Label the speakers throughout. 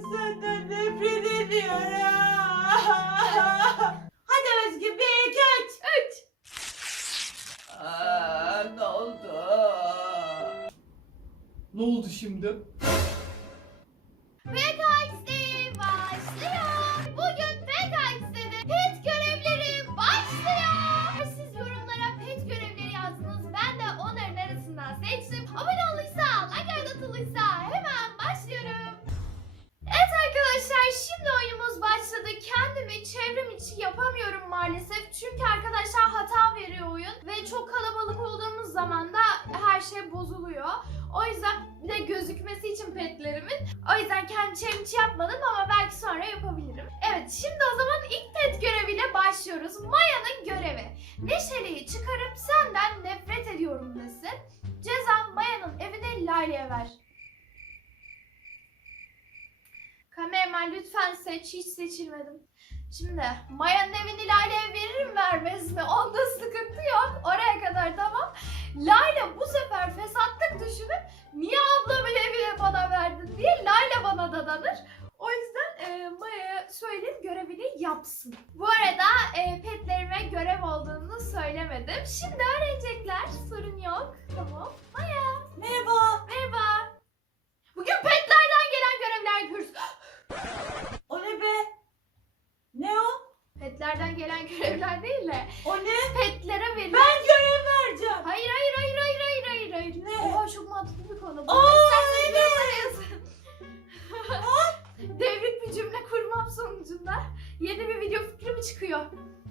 Speaker 1: senden nefret ediyorum. Hadi Özgü, 1, 2, 3. Ne oldu?
Speaker 2: Ne oldu şimdi?
Speaker 3: PKX'de başlıyor. Bugün PKX'de de pet görevleri başlıyor. Siz yorumlara pet görevleri yazdınız. Ben de onların arasından seçtim. Abone olduysa, like atılıysa hemen başlıyorum. Evet arkadaşlar, şimdi oyunumuz başladı. Kendimi çevrim içi yapamıyorum maalesef. Çünkü arkadaşlar hata veriyor oyun. Ve çok kalabalık olduğumuz zaman da her şey bozuluyor. O yüzden bir de gözükmesi için petlerimin. O yüzden kendi çevrim içi yapmadım ama belki sonra yapabilirim. Evet, şimdi o zaman ilk pet göreviyle başlıyoruz. Maya'nın görevi. Neşeli'yi çıkarıp senden nefret ediyorum desin. Ceza Maya'nın evine Lale'ye ver. Kameraman lütfen seç, hiç seçilmedim. Şimdi Maya'nın evini Lale'ye veririm vermez mi? Onda sıkıntı yok. Oraya kadar tamam. Lale bu sefer fesatlık düşünüp niye ablamın evine bana verdin diye Lale bana dadanır. O yüzden Maya'ya söyleyeyim görevini yapsın. Bu arada petlerime görev olduğunu söylemedim. Şimdi öğrenecekler. Sorun yok. Tamam. Maya.
Speaker 1: Merhaba.
Speaker 3: Merhaba. Bugün petlerden gelen görevler yapıyoruz.
Speaker 1: O ne be? Ne o?
Speaker 3: Petlerden gelen görevler değil de
Speaker 1: O ne?
Speaker 3: petlere verilen...
Speaker 1: Ben görev vereceğim.
Speaker 3: Hayır.
Speaker 1: Ne?
Speaker 3: Oha, çok mantıklı bir konu.
Speaker 1: Aa,
Speaker 3: İsterseniz yorumlara yazın. Devrik bir cümle kurmam sonucunda yeni bir video fikri mi çıkıyor?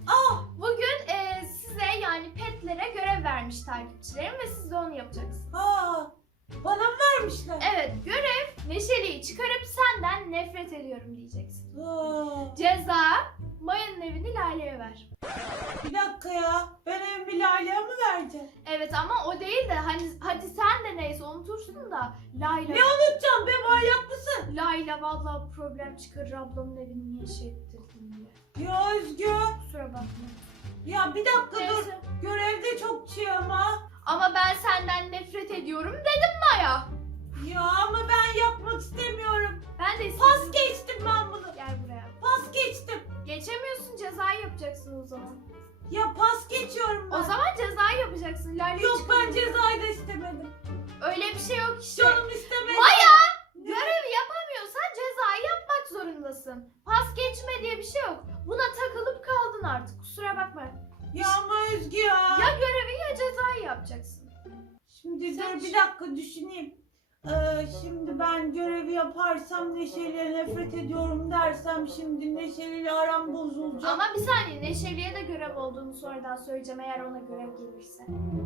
Speaker 3: Bugün size yani petlere görev vermiş takipçilerim ve siz de onu yapacaksınız.
Speaker 1: Bana mı vermişler?
Speaker 3: Evet, görev Neşeli'yi çıkarıp senden nefret ediyorum diyeceksin.
Speaker 1: Aa,
Speaker 3: Ceza Maya'nın evini Lale'ye ver.
Speaker 1: bir dakika ya. Ben evimi Lale'ye mi vereceğim?
Speaker 3: Evet ama o değil de hani hadi sen de neyse unutursun da Layla.
Speaker 1: Ne unutacağım be, manyak mısın?
Speaker 3: Layla vallahi problem çıkarır, ablamın evini niye şey ettirdin diye.
Speaker 1: Ya Özgü.
Speaker 3: Kusura bakma.
Speaker 1: Ya bir dakika dur.
Speaker 3: Neyse.
Speaker 1: Görevde çok çiğ ama.
Speaker 3: Ama ben senden nefret ediyorum dedim Maya.
Speaker 1: Ya ama ben yapmak istemiyorum.
Speaker 3: Ben de
Speaker 1: Pas
Speaker 3: istedim.
Speaker 1: geçtim ben bunu.
Speaker 3: Gel buraya.
Speaker 1: Pas geçtim.
Speaker 3: Geçemiyorsun, cezayı yapacaksın o zaman.
Speaker 1: Ya pas geçiyorum ben.
Speaker 3: O zaman cezayı yapacaksın. Lale'yi
Speaker 1: Yok, ben
Speaker 3: çıkarın.
Speaker 1: cezayı da istemedim.
Speaker 3: Öyle bir şey yok işte.
Speaker 1: Canım istemedi.
Speaker 3: Maya! Görevi yapamıyorsan cezayı yapmak zorundasın. Pas geçme diye bir şey yok. Buna takılıp kaldın artık. Kusura bakma.
Speaker 1: Ya ama Özgü ya.
Speaker 3: Ya görevi ya cezayı yapacaksın.
Speaker 1: Şimdi
Speaker 3: Sen
Speaker 1: dur bir dakika düşüneyim. Şimdi ben görevi yaparsam Neşeli'ye nefret ediyorum dersem şimdi Neşeli'yle aram bozulacak.
Speaker 3: Ama bir saniye, Neşeli'ye de görev olduğunu sonradan söyleyeceğim eğer ona görev gelirse.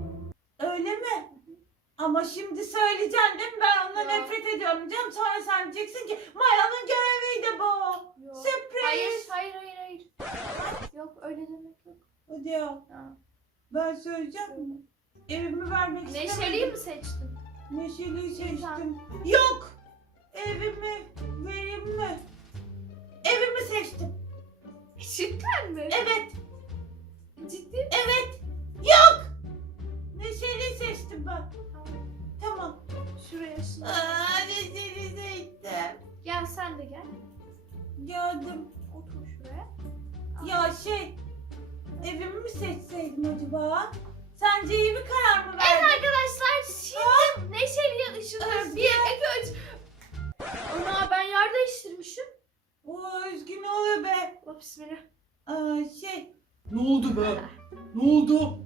Speaker 1: Öyle mi? Ama şimdi söyleyeceksin değil mi? Ben ondan
Speaker 3: Yok.
Speaker 1: nefret ediyorum diyeceğim. Sonra sen diyeceksin ki Maya'nın göreviydi bu.
Speaker 3: Yok.
Speaker 1: Sürpriz.
Speaker 3: Hayır. Yok, öyle demek yok.
Speaker 1: Hadi ya.
Speaker 3: Ha.
Speaker 1: Ben söyleyeceğim mi? Evimi vermek istemedim.
Speaker 3: Neşeli'yi mi seçtin?
Speaker 1: Neşeli'yi
Speaker 3: Güzel.
Speaker 1: seçtim. Yok. Evimi vereyim mi? Evimi seçtim.
Speaker 3: Cidden mi?
Speaker 1: Evet.
Speaker 3: Ciddi mi?
Speaker 1: Evet. Yok. Neşeli'yi seçtim ben. Tamam.
Speaker 3: Şuraya şimdi.
Speaker 1: Neşeli'yi seçtim.
Speaker 3: Gel sen de gel.
Speaker 1: Geldim.
Speaker 3: Otur şuraya.
Speaker 1: Ya evimi mi seçseydim acaba? Sence iyi bir karar mı
Speaker 3: Evet
Speaker 1: verdin?
Speaker 3: arkadaşlar, şimdi Neşeli'ye ışınlıyoruz.
Speaker 1: Özgür.
Speaker 3: 1, 2, 3. Ana, ben yer değiştirmişim.
Speaker 1: Özgü ne oluyor be?
Speaker 3: Allah bismillah.
Speaker 2: Ne oldu be? Ne oldu?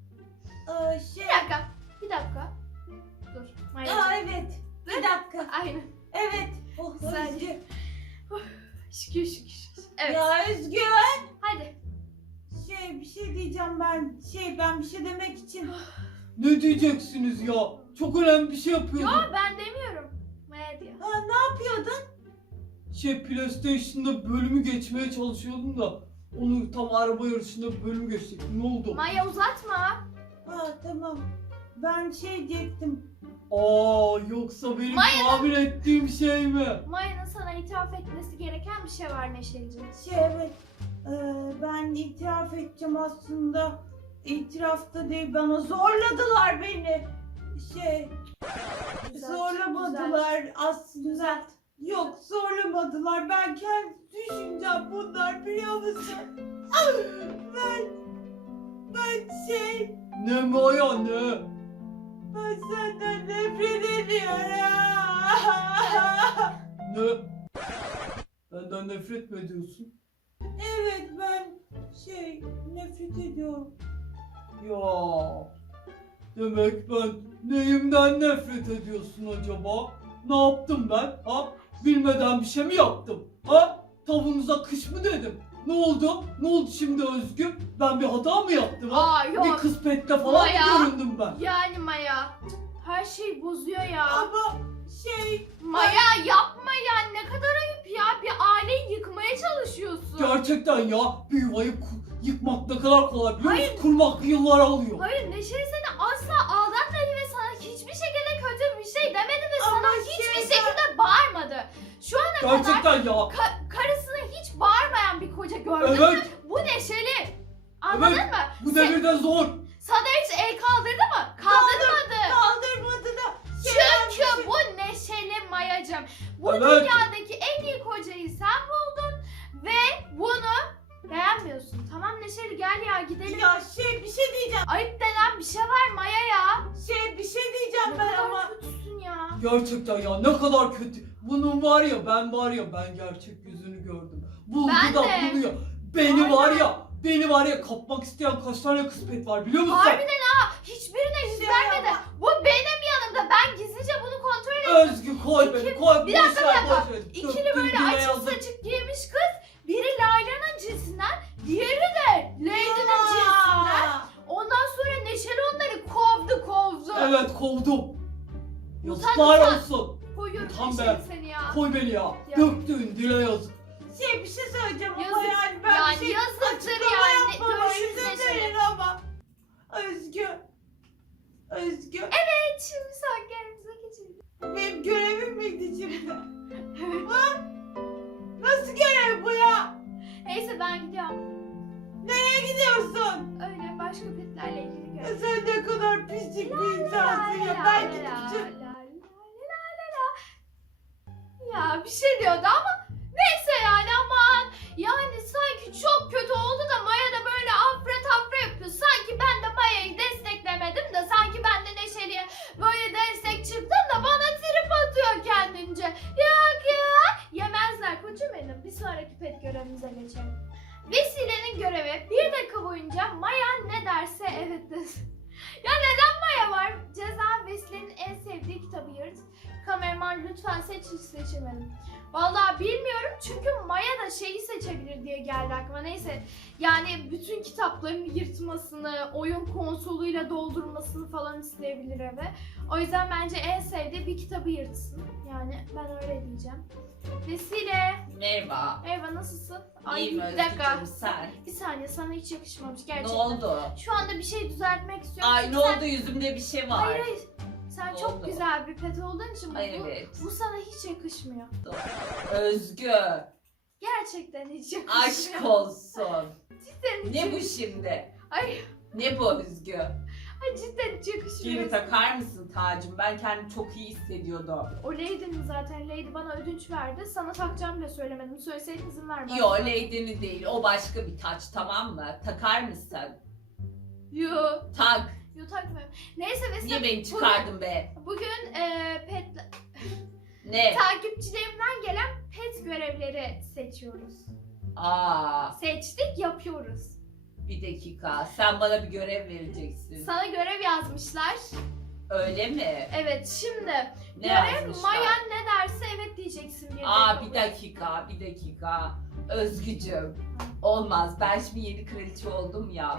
Speaker 3: Bir dakika. Dur. Mayacığım.
Speaker 1: Evet. Bir dakika.
Speaker 3: Aynen.
Speaker 1: Evet.
Speaker 3: Güzel.
Speaker 1: Özgü.
Speaker 3: Şükür. Evet.
Speaker 1: Ya Özgü.
Speaker 3: Hadi.
Speaker 1: Bir şey diyeceğim ben. Ben bir şey demek için.
Speaker 2: Ne diyeceksiniz ya? Çok önemli bir şey yapıyordum.
Speaker 3: Yo, ben demiyorum. Maya diyor.
Speaker 1: Ne yapıyordun?
Speaker 2: PlayStation'da bölümü geçmeye çalışıyordum da onu tam araba yarışında bölümü geçecektim. Ne oldu?
Speaker 3: Maya uzatma.
Speaker 1: Tamam. Ben diyecektim.
Speaker 2: Yoksa benim
Speaker 3: Maya'nın-
Speaker 2: tahmin ettiğim şey mi?
Speaker 3: Maya'nın sana itiraf etmesi gereken bir şey var Neşeli'ciğim.
Speaker 1: Evet. Ben itiraf edeceğim aslında. İtirafta değil, bana zorladılar beni.
Speaker 3: Düzelt,
Speaker 1: Zorlamadılar aslında.
Speaker 3: Düzelt.
Speaker 1: Yok, zorlamadılar. koymadılar. Ben kendi düşüncem bunlar, biliyor musun? Ben
Speaker 2: Ne Maya ne?
Speaker 1: ben senden nefret ediyorum.
Speaker 2: Ne? Benden nefret mi ediyorsun?
Speaker 1: Evet, ben nefret ediyorum.
Speaker 2: Ya. Demek ben neyimden nefret ediyorsun acaba? Ne yaptım ben? Ha? Bilmeden bir şey mi yaptım? Ha? Tavuğunuza kış mı dedim? Ne oldu? Ne oldu şimdi Özgür? Ben bir hata mı yaptım ha?
Speaker 3: Aa yok.
Speaker 2: Bir kız pette falan mı
Speaker 3: Maya.
Speaker 2: göründüm ben?
Speaker 3: Yani Maya. Her şey bozuyor ya.
Speaker 1: Ama
Speaker 3: Maya yapma ya. Ne kadar ayıp ya. Bir aileyi yıkmaya çalışıyorsun.
Speaker 2: Gerçekten ya bir yuvayı yıkmak ne kadar kolay biliyor musun?
Speaker 3: Hayır.
Speaker 2: Kurmak yıllar alıyor.
Speaker 3: Hayır, Neşeli seni asla aldatmadı ve sana hiçbir şekilde kötü bir şey demedi ve
Speaker 1: Ama
Speaker 3: sana hiçbir şekilde bağırmadı. Şu ana kadar
Speaker 2: Gerçekten ya.
Speaker 3: karısına hiç bağırmayan bir koca gördün mü?
Speaker 2: Evet.
Speaker 3: Bu Neşeli. Anladın
Speaker 2: Evet.
Speaker 3: mı?
Speaker 2: Bu devirde zor.
Speaker 3: Sana hiç el kaldırdı mı? Kaldırmadı.
Speaker 1: kaldırmadı da.
Speaker 3: Çünkü bu Neşeli Mayacım. Bu
Speaker 2: Evet.
Speaker 3: dünyadaki en iyi kocayı sen buldun ve bunu beğenmiyorsun. Tamam Neşeli gel ya gidelim.
Speaker 1: Ya bir şey diyeceğim.
Speaker 3: Ayıp denen bir şey var Maya ya.
Speaker 1: Bir şey diyeceğim
Speaker 3: Ne
Speaker 1: ben
Speaker 3: kadar
Speaker 1: ama.
Speaker 3: kötüsün ya.
Speaker 2: Gerçekten ya ne kadar kötü. Bunun var ya ben gerçek yüzünü gördüm. Buldu
Speaker 3: Ben
Speaker 2: da
Speaker 3: de.
Speaker 2: buluyor. Beni var ya kapmak isteyen kaç tane kısmet var biliyor musun?
Speaker 3: Harbiden ha hiçbirine yüz vermedi.
Speaker 1: ama.
Speaker 3: Bu benim yanımda. Ben gizlice bunu kontrol ettim.
Speaker 2: Özgü koy beni koy.
Speaker 3: Bir dakika,
Speaker 2: boş ver,
Speaker 3: bir dakika.
Speaker 2: boş ver.
Speaker 3: İkili
Speaker 2: Döktün
Speaker 3: böyle
Speaker 2: dile
Speaker 3: açık
Speaker 2: yazık.
Speaker 3: saçık giymiş kız. Biri Layla'nın cinsinden, diğeri de Lady'nin cinsinden. Ondan sonra Neşeli onları kovdu.
Speaker 2: Evet kovdum.
Speaker 3: Utan,
Speaker 2: Yazıklar
Speaker 3: utan.
Speaker 2: olsun.
Speaker 3: Koyuyorum
Speaker 2: Utan be.
Speaker 3: Neşeli seni ya.
Speaker 2: Koy beni ya.
Speaker 3: Ya.
Speaker 2: Döktün dile yazık.
Speaker 1: Bir şey söyleyeceğim ama
Speaker 3: Yazık.
Speaker 1: yani ben
Speaker 3: Yani
Speaker 1: bir
Speaker 3: yazıktır
Speaker 1: açıklama
Speaker 3: yani.
Speaker 1: yapmama
Speaker 3: Görüşürüz
Speaker 1: izin
Speaker 3: Neşeli.
Speaker 1: verin ama. Özgü.
Speaker 3: Evet şimdi sen kendimize geçelim.
Speaker 1: Benim görevim miydi şimdi?
Speaker 3: Evet.
Speaker 1: Nasıl görev bu ya?
Speaker 3: Neyse ben gidiyorum.
Speaker 1: Nereye gidiyorsun?
Speaker 3: Öyle başka petlerle ilgili
Speaker 1: Ya
Speaker 3: görüşürüz.
Speaker 1: sen ne kadar pislik bir insansın ya. Ben gideceğim.
Speaker 3: Ya bir şey diyordu ama neyse yani aman. Yani sanki çok kötü oldu da Maya da böyle afra tafra yapıyor. Sanki ben de Maya'yı desteklemedim de sanki ben de Neşeli'ye böyle destek çıktım da bana trip atıyor kendince. Yok ya. Yemezler koçum benim. Bir sonraki pet görevimize geçelim. Vesile'nin görevi 1 dakika boyunca Maya ne derse evet desin. Ya neden Maya var? Ceza Vesile'nin en sevdiği kitabı yırt. Kameraman lütfen seç, hiç seçemedim. Vallahi bilmiyorum çünkü Maya da şeyi seçebilir diye geldi aklıma. Neyse yani bütün kitaplarını yırtmasını, oyun konsoluyla doldurmasını falan isteyebilir eve. O yüzden bence en sevdiği bir kitabı yırtsın. Yani ben öyle diyeceğim. Vesile.
Speaker 4: Merhaba.
Speaker 3: Merhaba nasılsın?
Speaker 4: İyiyim
Speaker 3: bir dakika.
Speaker 4: Özgücüm, sen.
Speaker 3: Bir saniye sana hiç yakışmamış
Speaker 4: Ne
Speaker 3: gerçekten.
Speaker 4: oldu?
Speaker 3: Şu anda bir şey düzeltmek istiyorum.
Speaker 4: Ay ne
Speaker 3: Çünkü sen-
Speaker 4: oldu, yüzümde bir şey var.
Speaker 3: Hayır hayır. Sen
Speaker 4: Ne
Speaker 3: çok
Speaker 4: oldu?
Speaker 3: güzel bir pet olduğun için
Speaker 4: Ay evet.
Speaker 3: bu sana hiç yakışmıyor.
Speaker 4: Özgü.
Speaker 3: Gerçekten hiç yakışmıyor.
Speaker 4: Aşk olsun.
Speaker 3: Cidden hiç
Speaker 4: Ne bu
Speaker 3: yakışmıyor.
Speaker 4: şimdi?
Speaker 3: Ay,
Speaker 4: Ne bu Özgü?
Speaker 3: ay cidden hiç yakışmıyor.
Speaker 4: Geri takar mısın tacım? Ben kendimi çok iyi hissediyordum.
Speaker 3: O Lady'nin zaten. Lady bana ödünç verdi. Sana takacağım bile söylemedim. Söyleseydin izin vermezdim.
Speaker 4: Yo Lady'ni değil, o başka bir taç, tamam mı? Takar mısın?
Speaker 3: Yo.
Speaker 4: Tak.
Speaker 3: Yo takmıyorum. Neyse Vesile.
Speaker 4: Niye beni çıkardın be?
Speaker 3: Bugün pet
Speaker 4: Ne?
Speaker 3: takipçilerimden gelen pet görevleri seçiyoruz.
Speaker 4: Aa,
Speaker 3: Seçtik, yapıyoruz.
Speaker 4: bir dakika. Sen bana bir görev vereceksin.
Speaker 3: Sana görev yazmışlar.
Speaker 4: Öyle mi?
Speaker 3: Evet, şimdi
Speaker 4: Ne
Speaker 3: görev
Speaker 4: yazmışlar?
Speaker 3: Maya ne derse evet diyeceksin bir
Speaker 4: Aa
Speaker 3: dakika.
Speaker 4: bir dakika. Özgücüm. Olmaz. Ben şimdi yeni kraliçe oldum ya.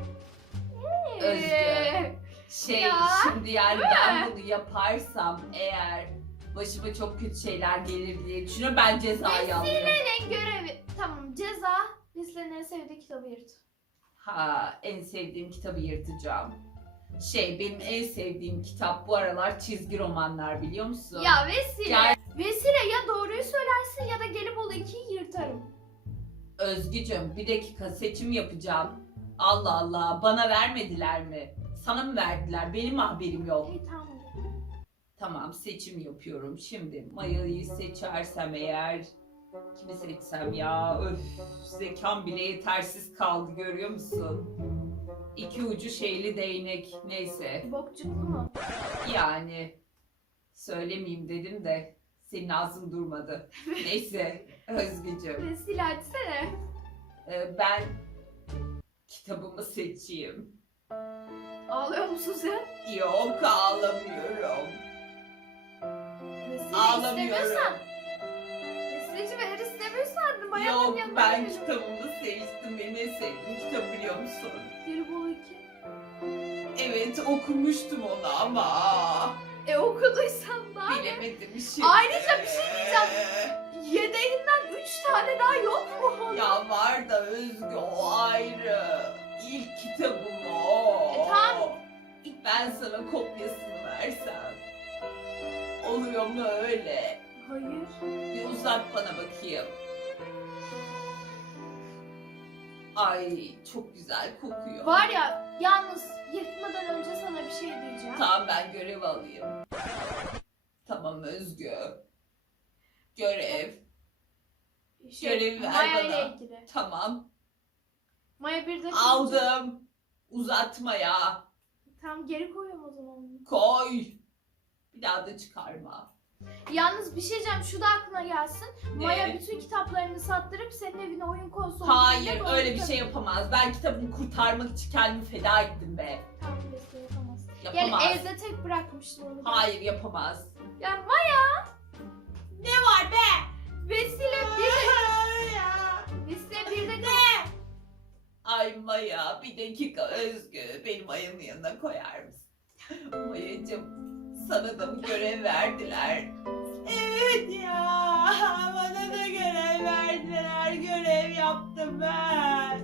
Speaker 4: Özgü.
Speaker 3: Ya,
Speaker 4: Şimdi yani ben bunu yaparsam eğer başıma çok kötü şeyler gelir diye düşünüyorum. Ben cezayı alıyorum.
Speaker 3: Vesile'nin görevi. Tamam, ceza. Vesile'nin en sevdiği kitabı yırt.
Speaker 4: Ha, en sevdiğim kitabı yırtacağım. Benim en sevdiğim kitap bu aralar çizgi romanlar, biliyor musun?
Speaker 3: Ya Vesile.
Speaker 4: Gel-
Speaker 3: Vesile ya doğruyu söylersin ya da gelip o ikiyi yırtarım.
Speaker 4: Özgücüm bir dakika, seçim yapacağım. Allah Allah, bana vermediler mi? Sana mı verdiler? Benim mi haberim yok?
Speaker 3: İyi tamam.
Speaker 4: Tamam, seçim yapıyorum. Şimdi Maya'yı seçersem eğer Kimi seçsem ya? Öf, zekam bile yetersiz kaldı, görüyor musun? İki ucu şeyli değnek, neyse.
Speaker 3: Bokcuklu mu?
Speaker 4: Yani söylemeyeyim dedim de senin ağzın durmadı. Neyse Özgücüm,
Speaker 3: Vesile açsana.
Speaker 4: ben kitabımı seçeyim.
Speaker 3: Ağlıyor musun sen?
Speaker 4: Yok, ağlamıyorum.
Speaker 3: Vesile
Speaker 4: Ağlamıyorum.
Speaker 3: istemiyorsan. Vesileciğim eğer istemiyorsan Maya'nın
Speaker 4: Yok,
Speaker 3: yanına
Speaker 4: ben
Speaker 3: gidelim.
Speaker 4: kitabımı seçtim. Benim en sevdiğim kitap, biliyor musun?
Speaker 3: Gelibolu 2.
Speaker 4: Evet, okumuştum onu ama
Speaker 3: Okuduysan da.
Speaker 4: bilemedim şimdi.
Speaker 3: Ayrıca bir şey diyeceğim. Yedeğinden 3 tane daha yok mu?
Speaker 4: Ya var da Özgü, o ayrı. İlk kitabım o.
Speaker 3: Tamam.
Speaker 4: Ben sana kopyasını versem. Oluyor mu öyle?
Speaker 3: Hayır.
Speaker 4: Bir uzat bana bakayım. Ay, çok güzel kokuyor.
Speaker 3: Var ya yalnız yırtmadan önce sana bir şey diyeceğim.
Speaker 4: Tamam, ben görev alayım. Tamam Özgü. Görev. Görevi ver
Speaker 3: Maya
Speaker 4: bana.
Speaker 3: ile ilgili.
Speaker 4: Tamam.
Speaker 3: Maya bir de
Speaker 4: Aldım. Uzatma ya.
Speaker 3: Tamam geri koyuyorum o zaman.
Speaker 4: Koy. Bir daha da çıkarma.
Speaker 3: Yalnız bir şey diyeceğim şu da aklına gelsin. Maya
Speaker 4: Ne?
Speaker 3: bütün kitaplarını sattırıp senin evine oyun konsolu.
Speaker 4: Hayır,
Speaker 3: alacak,
Speaker 4: öyle
Speaker 3: oyun
Speaker 4: bir şey yapamaz. Ben kitabımı kurtarmak için kendimi feda ettim be.
Speaker 3: Tamam Vesile yapamaz.
Speaker 4: Yapamaz.
Speaker 3: Yani evde tek bırakmıştım onu.
Speaker 4: Hayır, yapamaz.
Speaker 3: Ya Maya.
Speaker 4: Ne var be?
Speaker 3: Vesile bir de. Vesile bir de.
Speaker 4: Ay Maya, bir dakika Özgü. Benim ayımın yanına koyar mısın? Mayacığım, sana da mı görev verdiler?
Speaker 1: Evet ya. Bana da görev verdiler. Görev yaptım ben.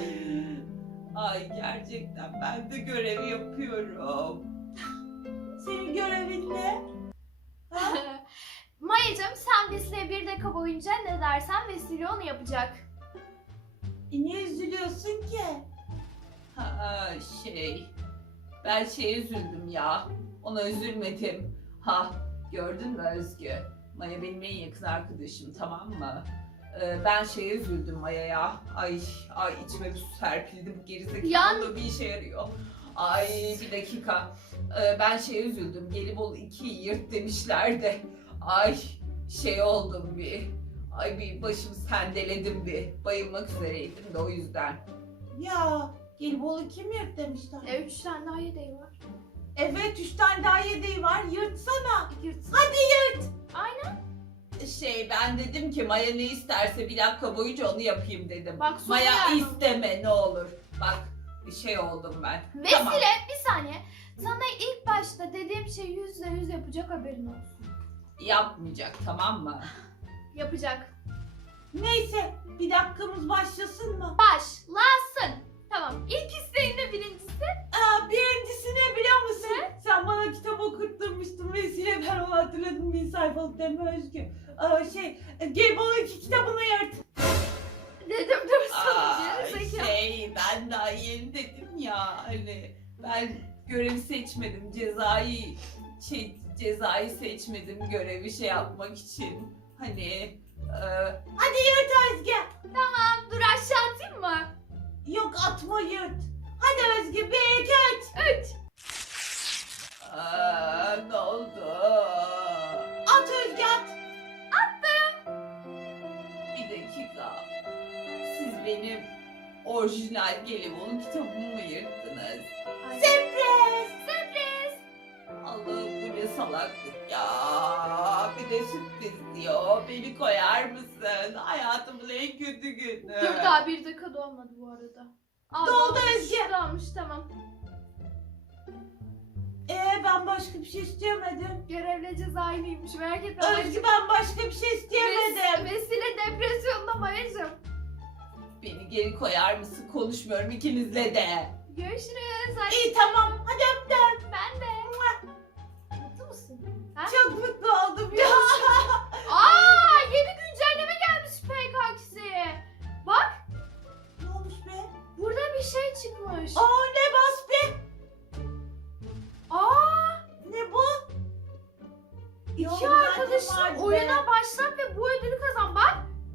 Speaker 4: Ay gerçekten ben de görev yapıyorum.
Speaker 1: Senin görevin ne? Ha?
Speaker 3: Maya'cığım sen Vesile'ye bir dakika boyunca ne dersen Vesile onu yapacak.
Speaker 1: Niye üzülüyorsun ki?
Speaker 4: Ha ben şeye üzüldüm ya. Ona üzülmedim. Ha, gördün mü Özgü? Maya benim en yakın arkadaşım, tamam mı? Ben şeye üzüldüm Maya'ya. Ay içime bir su serpildi, bu gerizekalı bir işe yarıyor. Ay bir dakika. Ben şeye üzüldüm. Gelibolu 2'yi yırt demişler de. Ay oldum bir. Ay bir başım sendeledim bir. Bayılmak üzereydim de o yüzden.
Speaker 1: Ya Gelibolu kim yırt demişler.
Speaker 3: 3 tane daha yedeği var.
Speaker 1: Evet 3 tane daha yedeği var. Yırtsana.
Speaker 3: Yırtsın.
Speaker 1: Hadi yırt.
Speaker 3: Aynen.
Speaker 4: Ben dedim ki Maya ne isterse bir dakika boyunca onu yapayım dedim.
Speaker 3: Bak sonra
Speaker 4: Maya
Speaker 3: yani.
Speaker 4: isteme ne olur. Bak oldum ben.
Speaker 3: Vesile
Speaker 4: Tamam.
Speaker 3: bir saniye. Sana ilk başta dediğim şey %100 yapacak haberin olsun.
Speaker 4: Yapmayacak, tamam mı?
Speaker 3: Yapacak.
Speaker 1: Neyse bir dakikamız başlasın mı?
Speaker 3: Başlasın. Tamam. İlk isteğin de birincisi.
Speaker 1: Birincisi ne biliyor musun? Sen bana kitap okutturmuştun Vesile, ben onu hatırladım, 1000 sayfalık deme Özgü. Gelibolu 2 kitabını yırt.
Speaker 3: Dedim dur sana
Speaker 4: Aa,
Speaker 3: geri zekalı.
Speaker 4: ben daha yeni dedim ya hani ben görevi seçmedim, cezayı seçmedim görevi yapmak için. Hani
Speaker 1: Hadi yırt Özgü.
Speaker 3: Tamam dur aşağı atayım mı?
Speaker 1: Yok atma yırt. Hadi Özgü 1 2 3.
Speaker 3: 3.
Speaker 4: ne oldu?
Speaker 1: At Özgü at.
Speaker 4: Bir dakika. Siz benim orijinal Gelibolu kitabımı mı yırttınız?
Speaker 1: Sürpriz.
Speaker 3: Sürpriz.
Speaker 4: Allah'ım bu ne salaklık ya. Bir de sürpriz diyor. Beni koyar mısın? Hayatımın en kötü günü.
Speaker 3: Dur daha 1 dakika dolmadı bu arada.
Speaker 1: Doldu Özge.
Speaker 3: Dolmuş tamam.
Speaker 1: Ben başka bir şey istemedim.
Speaker 3: Görevle cezaeviymiş merak etme.
Speaker 1: Özgü ben başka bir şey istemedim.
Speaker 3: Vesile depresyonda Maya'cığım.
Speaker 4: Beni geri koyar mısın? Konuşmuyorum ikinizle de.
Speaker 3: Görüşürüz. Ay,
Speaker 1: İyi tamam hadi öptüm.
Speaker 3: ben de. Mutlu musun?
Speaker 1: Çok mutlu oldum ya.
Speaker 3: Aa, yeni güncelleme gelmiş PKX'ye. Bak
Speaker 1: Ne olmuş be?
Speaker 3: burada bir şey çıkmış.
Speaker 1: Ne bas be?
Speaker 3: Aa,
Speaker 1: Ne bu?
Speaker 3: iki
Speaker 1: Yok, zaten
Speaker 3: arkadaşın
Speaker 1: vardı be.
Speaker 3: oyuna başlat ve bu ödülü kazan. Bak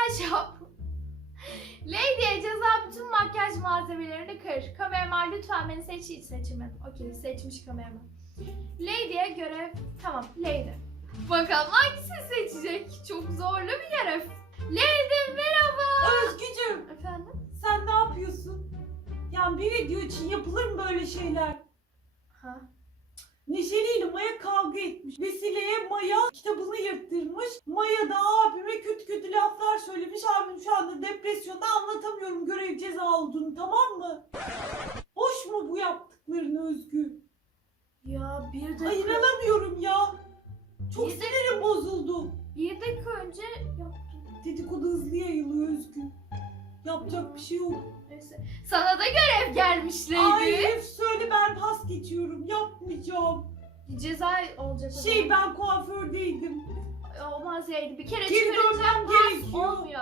Speaker 3: makyaj yap. Lady'ye ceza bütün makyaj malzemelerini kır. Kameraman lütfen beni seç. Hiç seçmedim. Okey, seçmiş kameraman. Lady'ye görev. Tamam, Lady. Bakalım hangisini seçecek? Çok zorlu bir görev. Lady merhaba.
Speaker 1: Özgücüm,
Speaker 3: Efendim?
Speaker 1: sen ne yapıyorsun? Yani bir video için yapılır mı böyle şeyler?
Speaker 3: Ha.
Speaker 1: Neşeli ile Maya kavga etmiş. Vesile'ye Maya kitabını yırttırmış. Maya da abime kötü kötü laflar söylemiş. Abim şu anda depresyonda, anlatamıyorum görev ceza olduğunu, tamam mı? Hoş mu bu yaptıklarını Özgü?
Speaker 3: Ya bir dakika.
Speaker 1: Ay inanamıyorum ya. Çok
Speaker 3: Bir de-
Speaker 1: sinirim bozuldu.
Speaker 3: Bir dakika önce yaptım.
Speaker 1: Dedikodu hızlı yayılıyor Özgü. Yapacak bir şey yok.
Speaker 3: Neyse. Sana da görev gelmiş Lady.
Speaker 1: Ay söyle, ben pas geçiyorum. Yapmayacağım.
Speaker 3: Ceza olacak o
Speaker 1: Şey,
Speaker 3: zaman.
Speaker 1: ben kuafördeydim.
Speaker 3: Olmaz Lady. Bir kere
Speaker 1: Geri
Speaker 3: çıkarınca
Speaker 1: dönmem
Speaker 3: pas
Speaker 1: gerekiyor.
Speaker 3: olmuyor.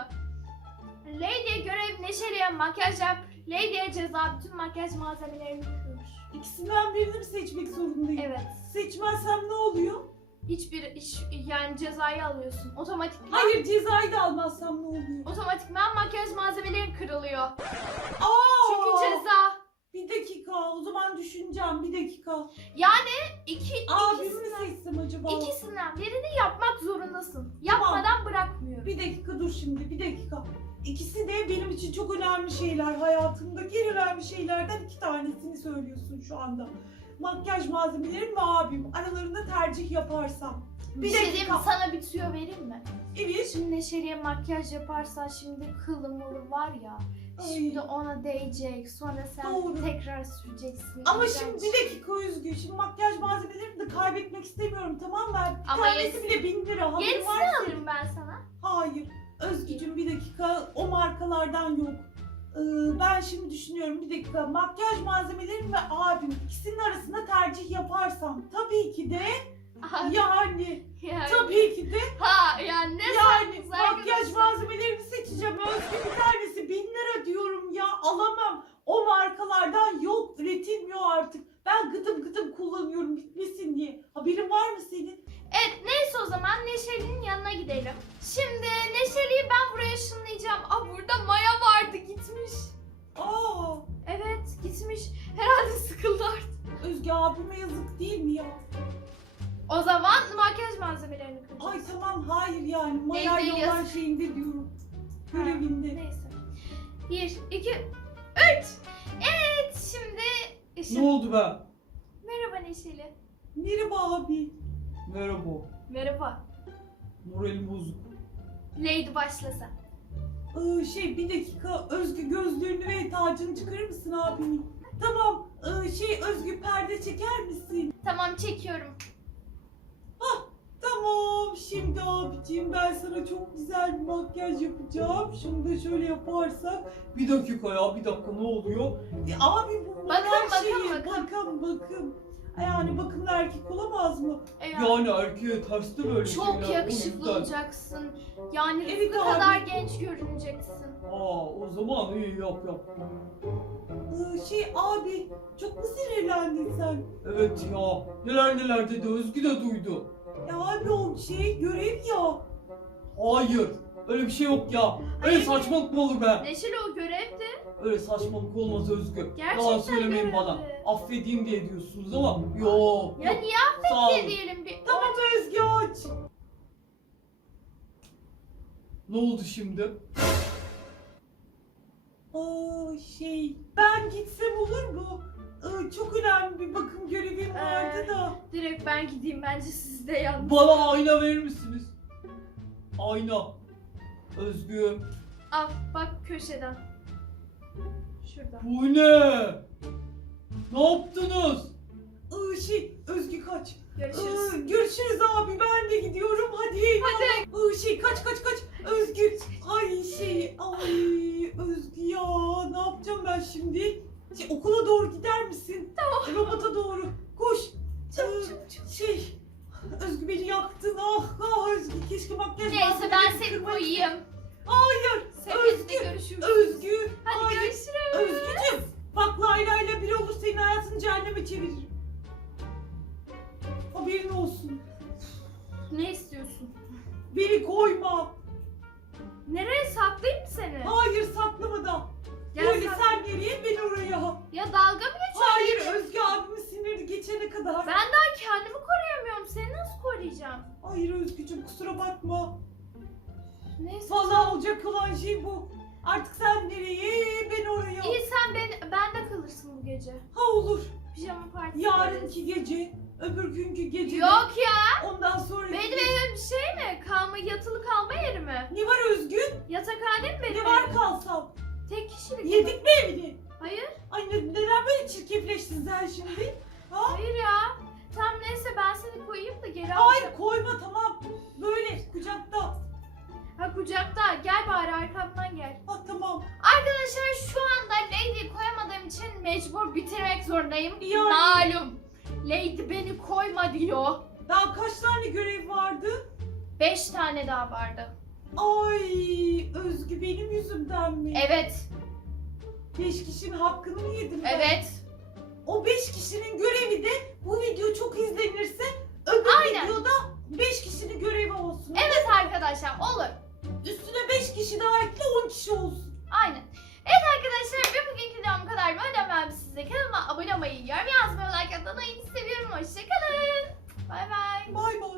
Speaker 3: Lady'ye görev Neşeli'ye makyaj yap. Lady'ye ceza bütün makyaj malzemelerini kır.
Speaker 1: İkisinden birini mi seçmek zorundayım?
Speaker 3: Evet.
Speaker 1: Seçmezsem ne oluyor?
Speaker 3: Hiçbir iş yani cezayı alıyorsun. Otomatikman.
Speaker 1: Hayır, cezayı da almazsam ne oluyor?
Speaker 3: Otomatikman makyaj malzemelerin kırılıyor.
Speaker 1: Aa!
Speaker 3: Çünkü ceza.
Speaker 1: Bir dakika, o zaman düşüneceğim, bir dakika.
Speaker 3: Yani
Speaker 1: Abimi mi seçsem acaba?
Speaker 3: ikisinden birini yapmak zorundasın. Yapmadan bırakmıyorum.
Speaker 1: Bir dakika dur şimdi, bir dakika. İkisi de benim için çok önemli şeyler. Hayatımdaki en önemli şeylerden 2 tanesini söylüyorsun şu anda. Makyaj malzemelerim ve abim. Aralarında tercih yaparsam.
Speaker 3: Bir şey diyeyim mi? Sana bir tüyo vereyim mi?
Speaker 1: Evet.
Speaker 3: Şimdi Neşeli'ye makyaj yaparsan şimdi kılı mılı var ya.
Speaker 1: Ay.
Speaker 3: Şimdi ona değecek. Sonra sen
Speaker 1: Doğru.
Speaker 3: tekrar süreceksin.
Speaker 1: Ama
Speaker 3: İğrenç.
Speaker 1: şimdi bir dakika Özgü. Şimdi makyaj malzemelerimi de kaybetmek istemiyorum, tamam mı? Bir
Speaker 3: Ama
Speaker 1: tanesi bile 1000 lira. Haberin
Speaker 3: Yenisini
Speaker 1: var mı?
Speaker 3: alırım ben sana.
Speaker 1: Hayır. Özgücüm bir dakika, o markalardan yok. Ben şimdi düşünüyorum, bir dakika. Makyaj malzemelerim ve abim, ikisinin arasında tercih yaparsam tabii ki de yani tabii ki de
Speaker 3: yani ne
Speaker 1: yani
Speaker 3: sakız
Speaker 1: makyaj
Speaker 3: arkadaşlar.
Speaker 1: malzemelerimi seçeceğim. Özgü, bir tanesi 1000 lira diyorum ya, alamam. O markalardan yok, üretilmiyor artık. Ben gıdım gıdım kullanıyorum bitmesin diye. Haberin var mı senin?
Speaker 3: Evet neyse o zaman Neşeli'nin yanına gidelim. Şimdi Neşeli'yi ben buraya ışınlayacağım. Burada Maya vardı gitmiş.
Speaker 1: Aa,
Speaker 3: Evet gitmiş. Herhalde sıkıldı artık.
Speaker 1: Özgü, abime yazık değil mi ya?
Speaker 3: O zaman makyaj malzemelerini kıracağız.
Speaker 1: Ay tamam, hayır yani Maya'yla
Speaker 3: Değil,
Speaker 1: olan şeyinde diyorum.
Speaker 3: Ha,
Speaker 1: Görevinde.
Speaker 3: Neyse. 1, 2, 3. Evet şimdi
Speaker 2: Ne oldu be?
Speaker 3: Merhaba Neşeli.
Speaker 1: Merhaba abi.
Speaker 2: Merhaba.
Speaker 3: Merhaba.
Speaker 2: Moralim bozuk.
Speaker 3: Lady başlasa.
Speaker 1: Bir dakika, Özgü gözlüğünü ve tacını çıkarır mısın abimin? Tamam, Özgü perde çeker misin?
Speaker 3: Tamam çekiyorum.
Speaker 1: Tamam, şimdi abicim ben sana çok güzel bir makyaj yapacağım. Şunu da şöyle yaparsak.
Speaker 2: Bir dakika ya, bir dakika, ne oluyor?
Speaker 1: Abi bu
Speaker 3: Bakın,
Speaker 1: her
Speaker 3: bakın,
Speaker 1: şeyi.
Speaker 3: bakın.
Speaker 1: Bakın. Yani bakımlı erkek olamaz mı?
Speaker 3: Evet.
Speaker 2: Yani erkeğe ters de böyle
Speaker 3: Çok
Speaker 2: şeyler.
Speaker 3: yakışıklı
Speaker 2: o yüzden.
Speaker 3: olacaksın. Yani
Speaker 1: Evet
Speaker 3: Rıfkı
Speaker 1: abi.
Speaker 3: kadar genç görüneceksin.
Speaker 2: O zaman iyi yap.
Speaker 1: Abi çok mu sinirlendin sen?
Speaker 2: Evet ya, neler dedi, Özgü de duydu.
Speaker 1: Ya abi o görev ya.
Speaker 2: Hayır, öyle bir şey yok ya. Öyle
Speaker 3: Hayır.
Speaker 2: saçmalık mı olur be?
Speaker 3: Neşeli o görevdi.
Speaker 2: Öyle saçmalık olmaz Özgü.
Speaker 3: Gerçekten
Speaker 2: Yalan söylemeyin
Speaker 3: görevli.
Speaker 2: bana. Affedeyim diye diyorsunuz ama yok.
Speaker 3: Ya
Speaker 2: yok.
Speaker 3: niye
Speaker 2: Sağ olun.
Speaker 3: affet diyelim bir.
Speaker 1: Tamam Özgü, aç.
Speaker 2: Ne oldu şimdi?
Speaker 1: Ben gitsem olur mu? Çok önemli bir bakım görevim vardı da.
Speaker 3: Direkt ben gideyim bence siz de yalnız.
Speaker 2: Bana ayna verir misiniz? Ayna. Özgü.
Speaker 3: Al bak köşeden. Şuradan.
Speaker 2: Bu ne? Ne yaptınız?
Speaker 1: Özgü kaç.
Speaker 3: Görüşürüz.
Speaker 1: Görüşürüz abi, ben de gidiyorum, hadi eyvallah. Kaç. Özgü. Ay Özgü ya, ne yapacağım ben şimdi? Okula doğru gider misin? Tamam. Robota doğru. Koş. Özgü beni yaktın. Özgü, keşke makyaj
Speaker 3: Neyse ben
Speaker 1: malzemelerimi
Speaker 3: seni
Speaker 1: kırmayı-
Speaker 3: koyayım.
Speaker 1: Hayır.
Speaker 3: Sepette görüşürüz.
Speaker 1: Özgü.
Speaker 3: Hadi
Speaker 1: hayır.
Speaker 3: görüşürüz.
Speaker 1: Özgücüm. Bak Layla ile biri olur, senin hayatını cehenneme çeviririm. Haberin olsun.
Speaker 3: Ne istiyorsun?
Speaker 1: Beni koyma.
Speaker 3: Nereye saklayayım mı seni?
Speaker 1: Hayır saklamadan.
Speaker 3: Gel
Speaker 1: Böyle
Speaker 3: sak-
Speaker 1: sen nereye ben oraya.
Speaker 3: Ya dalga mı geçiyorsun?
Speaker 1: Hayır Özgü abimin siniri geçene kadar.
Speaker 3: Ben daha kendimi koruyamıyorum. Seni nasıl koruyacağım?
Speaker 1: Hayır Özgücüm kusura bakma.
Speaker 3: Neyse.
Speaker 1: Vallahi olacak olan şey bu. Artık sen nereye ben oraya.
Speaker 3: İyi sen bende kalırsın bu gece.
Speaker 1: Ha olur.
Speaker 3: Pijama partisi.
Speaker 1: Yarınki gece, öbür günkü gece.
Speaker 3: Yok ya.
Speaker 1: Ondan sonra.
Speaker 3: Benim evim bir şey mi? Yatılı kalma yeri mi?
Speaker 1: Ne var Özgü?
Speaker 3: Yatakhane mi benim
Speaker 1: Ne var
Speaker 3: evim?
Speaker 1: kalsam?
Speaker 3: Tek kişilik.
Speaker 1: Yedik mi evini?
Speaker 3: Hayır.
Speaker 1: Ay neden böyle çirkefleştin sen şimdi? Ha?
Speaker 3: Hayır ya. Tamam neyse ben seni koyayım da geri
Speaker 1: Hayır
Speaker 3: alacağım.
Speaker 1: koyma tamam. Böyle kucakta.
Speaker 3: Ha kucakta. Gel bari arkamdan gel.
Speaker 1: Ha tamam.
Speaker 3: Arkadaşlar şu anda Lady'yi koyamadığım için mecbur bitirmek zorundayım.
Speaker 1: Yani.
Speaker 3: Malum. Lady beni koyma diyor.
Speaker 1: Daha kaç tane görev vardı?
Speaker 3: 5 tane daha vardı.
Speaker 1: Ay Özgü benim yüzümden mi?
Speaker 3: Evet.
Speaker 1: 5 kişinin hakkını mı yedim ben?
Speaker 3: Evet.
Speaker 1: O 5 kişinin görevi de bu video çok izlenirse öbür
Speaker 3: Aynen.
Speaker 1: videoda 5 kişinin görevi olsun.
Speaker 3: Evet arkadaşlar olur.
Speaker 1: Üstüne 5 kişi daha ekle 10 kişi olsun.